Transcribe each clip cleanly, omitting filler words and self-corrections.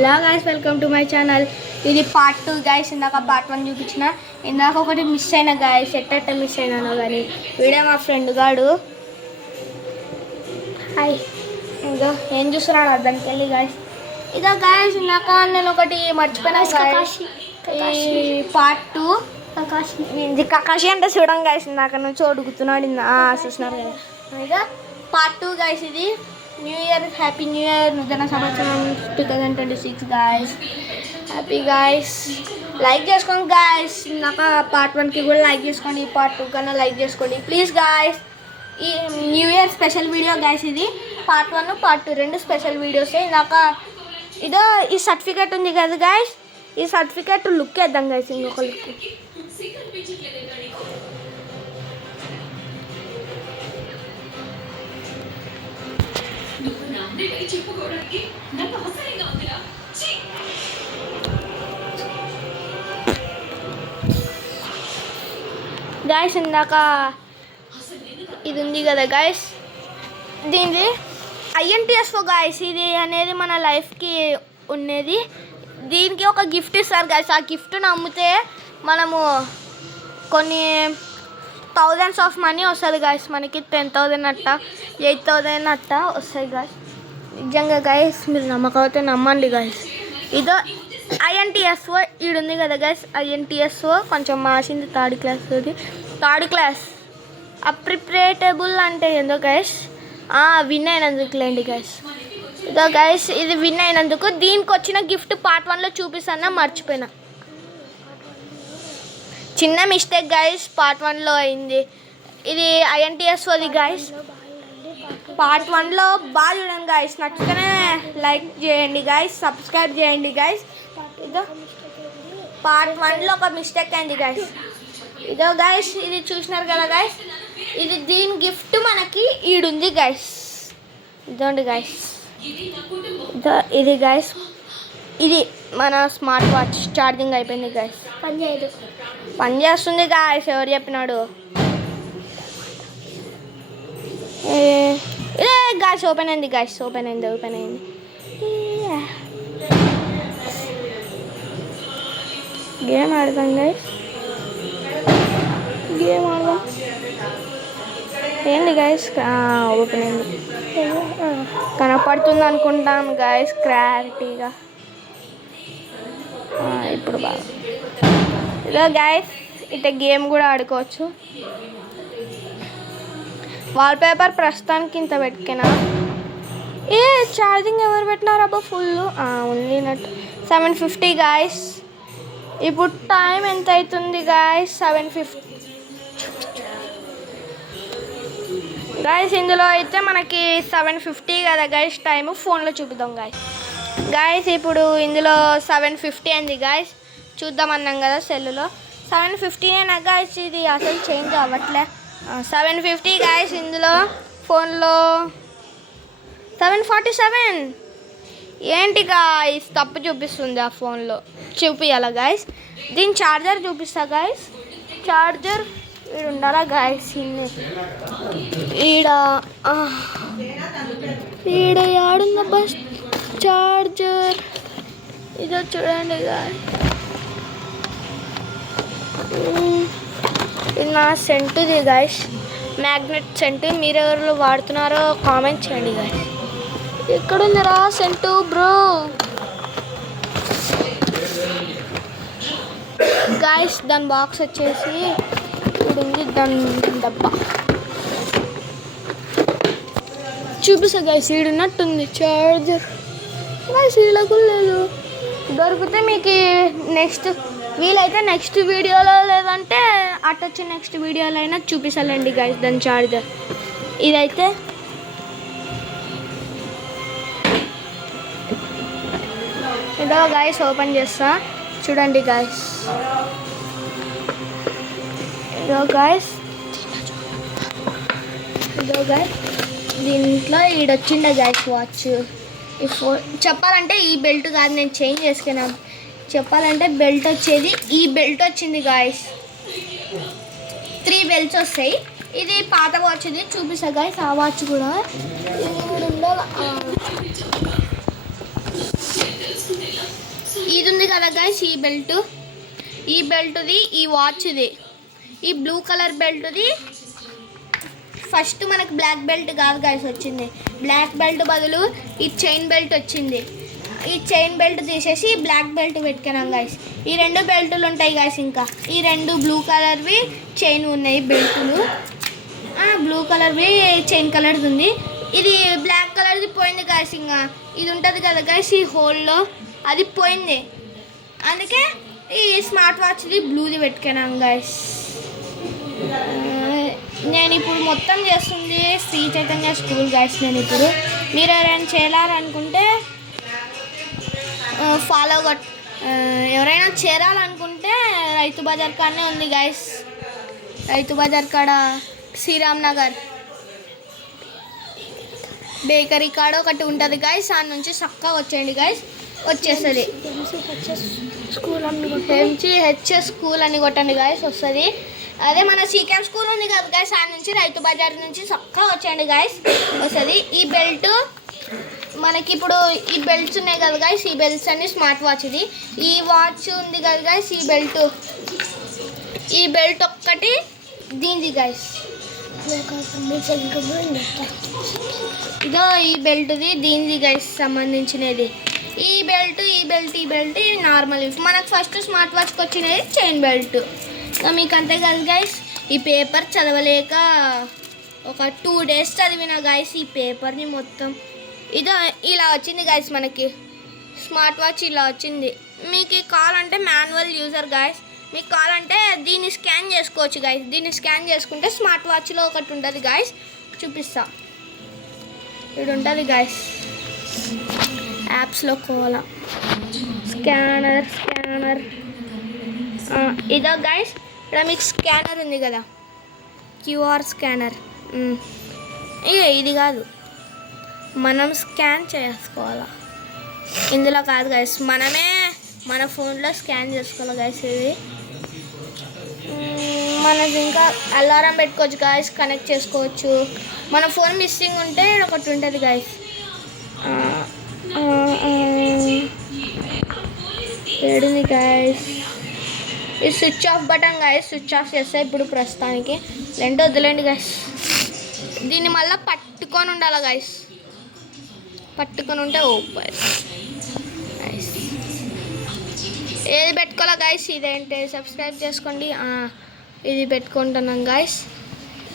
Hello guys, welcome to my channel. ఇది part 2 guys. ఇందాక part 1 చూపించిన. ఇందాక ఒకటి మిస్ అయినా గైస్. ఎట్ట మిస్ అయినానో కానీ వీడే మా ఫ్రెండ్ గాడు. హాయ్. ఇంకో ఏం చూస్తున్నాడు అర్థానికి వెళ్ళి గైస్. ఇదో గైస్, ఇందాక నేను ఒకటి మర్చిపోయినా గైస్. ఈ పార్ట్ 2 ఇది కకాషి అంటే చూడం గైస్. ఇందాక నుంచి అడుగుతున్నాడు. చూస్తున్నారు కదా. ఇక పార్ట్ 2 గైస్. ఇది new year, happy new year, నూతన సంవత్సరం 2026 గాయస్. Happy guys. లైక్ చేసుకోండి గాయస్. నాకు పార్ట్ 1కి కూడా లైక్ చేసుకోండి, పార్ట్ 2 కన్నా లైక్ చేసుకోండి ప్లీజ్ గాయస్. ఈ new year special video guys. ఇది పార్ట్ 1 పార్ట్ 2 రెండు స్పెషల్ వీడియోస్. నాకు ఇదో ఈ సర్టిఫికేట్ ఉంది కదా గాయస్. ఈ సర్టిఫికేట్ లుక్ వేద్దాం గాయస్. ఇంకొక లుక్. గాయస్, ఇందాక ఇది ఉంది కదా గాయస్, దీనిది INTSO గాయస్. ఇది అనేది మన లైఫ్కి ఉన్నది. దీనికి ఒక గిఫ్ట్ ఇస్తారు గాయస్. ఆ గిఫ్ట్ని అమ్మితే మనము కొన్ని థౌజండ్స్ ఆఫ్ మనీ వస్తుంది గాయస్. మనకి 10,000 అట్ట, 8,000 అట్ట వస్తాయి గాయస్. నిజంగా గాయస్, మీరు నమ్మకపోతే నమ్మండి గాయస్. ఇదో INTSO ఈడుంది కదా గాయస్. INTSO కొంచెం మాసింది. థర్డ్ క్లాస్ అప్రిప్రియేటబుల్ అంటే ఏందో గాయస్. విన్ అయినందుకు లేండి గాయస్. ఇదో గాయస్, ఇది విన్ అయినందుకు. దీనికి వచ్చిన గిఫ్ట్ పార్ట్ 1లో చూపిస్తాను, మర్చిపోయినా. చిన్న మిస్టేక్ గాయస్, పార్ట్ 1లో అయింది. ఇది INTSOది గాయస్. పార్ట్ 1లో బాగా చూడండి గాయస్. నచ్చితేనే లైక్ చేయండి గాయస్, సబ్స్క్రైబ్ చేయండి గాయస్. ఇదో పార్ట్ 1లో ఒక మిస్టేక్ అయింది గాయస్. ఇదో గాయస్, ఇది చూసినారు కదా గాయస్. ఇది దీని గిఫ్ట్ మనకి ఈడుంది గాయస్. ఇదండి గాయస్. ఇదో ఇది గాయస్. ఇది మన స్మార్ట్ వాచ్. ఛార్జింగ్ అయిపోయింది గాయస్. పని చేస్తుంది గాయస్. ఎవరు చెప్పినాడు? ఇదే గాయస్. ఓపెన్ అయింది గాయస్. ఓపెన్ అయింది. గేమ్ ఆడదాం గాయస్. ఏంది గాయస్? ఓపెన్ అయింది. కనపడుతుంది అనుకుంటాను గాయస్ క్లారిటీగా. ఇప్పుడు బాగా ఇదో గాయస్. ఇట్లా గేమ్ కూడా ఆడుకోవచ్చు. వాల్పేపర్ ప్రస్తుతానికి ఇంత పెట్టుకున్నా. ఛార్జింగ్ ఎవరు పెట్టినారు అబ్బా? ఫుల్ ఉంది నట్టు. 750 గాయస్. ఇప్పుడు టైం ఎంత అవుతుంది గాయస్? 7:50 గాయస్. ఇందులో అయితే మనకి 7:50 కదా గాయస్. టైము ఫోన్లో చూపిద్దాం గాయస్. ఇప్పుడు ఇందులో 7:50 అయింది గాయస్. చూద్దాం అన్నాం కదా సెల్లులో. 7:50 గాయస్. ఇది అసలు చేంజ్ అవ్వట్లే. 7:50 గాయస్. ఇందులో ఫోన్లో 7:47. ఏంటి గాయస్ తప్పు చూపిస్తుంది ఆ ఫోన్లో. చూపియాలా గాయస్? దీని ఛార్జర్ చూపిస్తా గాయస్. ఛార్జర్ ఈడ ఉండాలా గాయస్. ఈడ ఆడుందా బస్ ఛార్జర్? ఇదో చూడండి గాయస్. ఇది నా సెంటుది గాయస్. Magnet scent. మీరెవరు వాడుతున్నారో కామెంట్ చేయండి గాయస్. ఎక్కడుందిరా సెంటు బ్రో? గాయస్, దాని బాక్స్ వచ్చేసి ఇప్పుడు ఉంది. దాని డబ్బా చూపిస్తా గాయస్. ఈడున్నట్టుంది చార్జర్ గాయస్. ఈడకు లేదు. దొరికితే మీకు నెక్స్ట్ వీలైతే నెక్స్ట్ వీడియోలో, లేదంటే అటొచ్చి నెక్స్ట్ వీడియోలో అయినా చూపిస్తానండి గాయస్ దాని చార్జర్. ఇదైతే ఇదో గాయస్. ఓపెన్ చేస్తా చూడండి గాయస్. ఇదో గాయస్. దీంట్లో ఈడొచ్చిండే గాయస్ వాచ్. ఈ చెప్పాలంటే ఈ బెల్ట్ కాదు, నేను చేంజ్ చేసుకున్నాను. చెప్పాలంటే బెల్ట్ వచ్చేది ఈ బెల్ట్ వచ్చింది గాయస్. 3 బెల్ట్స్ వస్తాయి. ఇది పాత వాచ్. ఇది చూపిస్తా గాయస్. ఆ వాచ్ కూడా ఉండాలి. ఇది ఉంది కదా గైస్, ఈ బెల్ట్ది ఈ వాచ్ది, ఈ బ్లూ కలర్ బెల్ట్ది ఫస్ట్ మనకు బ్లాక్ బెల్ట్ కాదు గైస్ వచ్చింది, బ్లాక్ బెల్ట్ బదులు ఈ చైన్ బెల్ట్ వచ్చింది. ఈ చైన్ బెల్ట్ తీసేసి బ్లాక్ బెల్ట్ పెట్టుకున్నాం గైస్. ఈ 2 బెల్టులు ఉంటాయి గైస్. ఇంకా ఈ 2 బ్లూ కలర్వి చైన్ ఉన్నాయి బెల్టులు, బ్లూ కలర్వి చైన్ కలర్ది ఉంది. ఇది బ్లాక్ కలర్ది పోయింది గైస్. ఇంకా ఇది ఉంటుంది కదా గైస్ ఈ హోల్లో, అది పోయింది. అందుకే ఈ స్మార్ట్ వాచ్ది బ్లూది పెట్టుకున్నాం గైస్. నేను ఇప్పుడు మొత్తం చేస్తుంది శ్రీ చైతన్య స్కూల్ గైస్. నేను ఇప్పుడు మీరు ఎవరైనా చేయాలనుకుంటే ఎవరైనా చేరాలనుకుంటే రైతు బజార్ కాడనే ఉంది గైస్. రైతు బజార్ కాడ శ్రీరామ్ నగర్ బేకరీ కాడ ఒకటి ఉంటుంది గైస్. ఆ నుంచి చక్కగా వచ్చేయండి గైస్, వచ్చేస్తుంది. హెచ్ఎస్ స్కూల్ అని కొట్టండి గైస్, వస్తుంది. అదే మన సీకేఎం స్కూల్ ఉంది కదా గైస్, ఆ నుంచి రైతు బజార్ నుంచి చక్కగా వచ్చేయండి గైస్, వస్తుంది. ఈ బెల్ట్ మనకి ఇప్పుడు ఈ బెల్ట్స్ ఉన్నాయి కదా గైస్, ఈ బెల్ట్స్ అన్ని స్మార్ట్ వాచ్ది. ఈ వాచ్ ఉంది కదా గైస్, ఈ బెల్ట్ ఒక్కటి దీనిది గైస్. ఇదో ఈ బెల్ట్ది దీనిది గైస్ సంబంధించినది. ఈ బెల్ట్ నార్మల్. మనకు ఫస్ట్ స్మార్ట్ వాచ్కి వచ్చినది చైన్ బెల్ట్. మీకు అంతే కదా గైస్. ఈ పేపర్ చదవలేక ఒక 2 days చదివిన గైస్ ఈ పేపర్ని మొత్తం. ఇదో ఇలా వచ్చింది గైస్ మనకి స్మార్ట్ వాచ్, ఇలా వచ్చింది. మీకు కావాలంటే మాన్యువల్ యూజర్ గైస్, మీకు కావాలంటే దీన్ని స్కాన్ చేసుకోవచ్చు గైస్. దీన్ని స్కాన్ చేసుకుంటే స్మార్ట్ వాచ్లో ఒకటి ఉంటుంది గైస్, చూపిస్తా. ఇది ఉంటుంది గైస్, యాప్స్లో కోలా స్కానర్. ఇదో గైస్, ఇక్కడ మీకు స్కానర్ ఉంది కదా, క్యూఆర్ స్కానర్. ఇది కాదు, మనం స్కాన్ చేసుకోవాలా, ఇందులో కాదు గైస్, మనమే మన ఫోన్లో స్కాన్ చేసుకోవాలి గైస్. ఇది మనకి ఇంకా అలారం పెట్టుకోవచ్చు గైస్, కనెక్ట్ చేసుకోవచ్చు. మన ఫోన్ మిస్సింగ్ ఉంటే ఒకటి ఉంటుంది గైస్. ఏడుంది గైస్, ఈ switch off button guys, switch off చేస్తే ఇప్పుడు ప్రస్తుతానికి రెండో వద్దులేండి గైస్. దీన్ని మళ్ళీ పట్టుకొని ఉండాలి గైస్, పట్టుకొని ఉంటే ఓపెన్ గైస్. ఏది పెట్టుకోవాలా గైస్, ఇదేంటి సబ్స్క్రైబ్ చేసుకోండి. ఇది పెట్టుకుంటున్నాం గైస్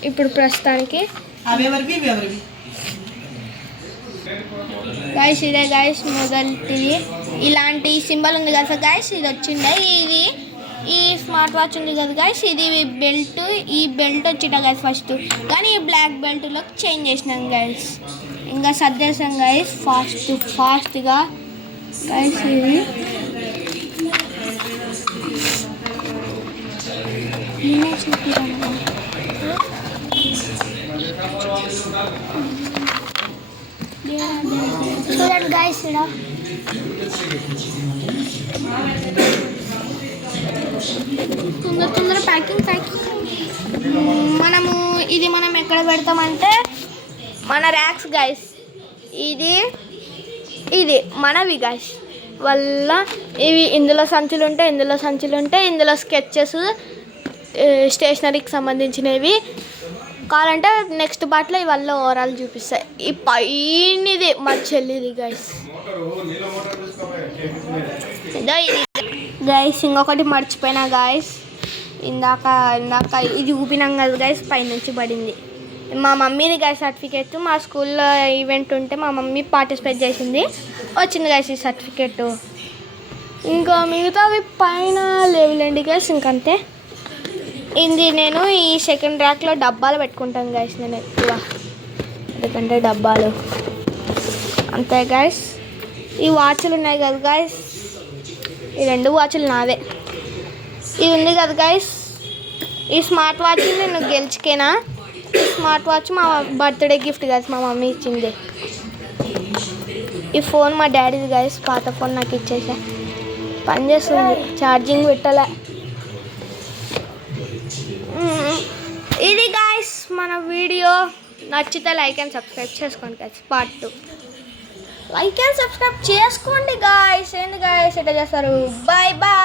ఇప్పుడు ప్రస్తుతానికి గైస్. ఇదే గైస్ మొదటిది, ఇలాంటి సింబల్ ఉంది కదా గైస్, ఇది వచ్చిండే. ఇది ఈ స్మార్ట్ వాచ్ ఉంది కదా గైస్, ఇది బెల్ట్. ఈ బెల్ట్ వచ్చిట గైస్ ఫస్ట్, కానీ ఈ బ్లాక్ బెల్ట్లోకి చేంజ్ చేసినాం గైస్. ఇంకా సర్దేశాం గైస్ ఫాస్ట్గా గైస్. ఇది చూడండి గైస్, ఇక్కడ తొందర ప్యాకింగ్. మనం ఎక్కడ పెడతామంటే మన ర్యాక్స్ గైస్. ఇది మనవి గైస్ వల్ల ఇవి ఇందులో సంచులు ఉంటాయి, ఇందులో స్కెచెస్, స్టేషనరీకి సంబంధించినవి. కావాలంటే నెక్స్ట్ పార్ట్లో ఇవల్ల ఓవరాల్ చూపిస్తాయి. ఈ పైనది మా చెల్లిది గైస్. ఇదో ఇది గైస్, ఇంకొకటి మర్చిపోయినా గైస్. ఇందాక ఇది ఊపినాం కదా గైస్, పైనుంచి పడింది. మా మమ్మీది గైస్ సర్టిఫికేట్. మా స్కూల్లో ఈవెంట్ ఉంటే మా మమ్మీ పార్టిసిపేట్ చేసింది, వచ్చింది గైస్ ఈ సర్టిఫికేట్. ఇంకా మిగతావి పైన లేవులేండి గైస్, ఇంకంతే. ఇది నేను ఈ సెకండ్ ర్యాక్లో డబ్బాలు పెట్టుకుంటాను గైస్, నేను ఎక్కువ, ఎందుకంటే డబ్బాలు అంతే గైస్. ఈ వాచ్లు ఉన్నాయి కదా గైస్, ఈ 2 వాచ్లు నావే. ఇది ఉంది కదా గైస్, ఈ స్మార్ట్ వాచ్ నేను గెలుచుకేనా. ఈ స్మార్ట్ వాచ్ మా బర్త్డే గిఫ్ట్ గైస్, మా మమ్మీ ఇచ్చింది. ఈ ఫోన్ మా డాడీది గైస్, పాత ఫోన్ నాకు ఇచ్చేసా, పనిచేస్తుంది, ఛార్జింగ్ పెట్టలే. ఇది గైస్ మన వీడియో. నచ్చితే లైక్ అండ్ సబ్స్క్రైబ్ చేసుకోండి guys. Part 2 like and subscribe చేసుకోండి గైస్. ఏంది గైస్ గైస్ ఎట్లా చేస్తారు. Bye bye.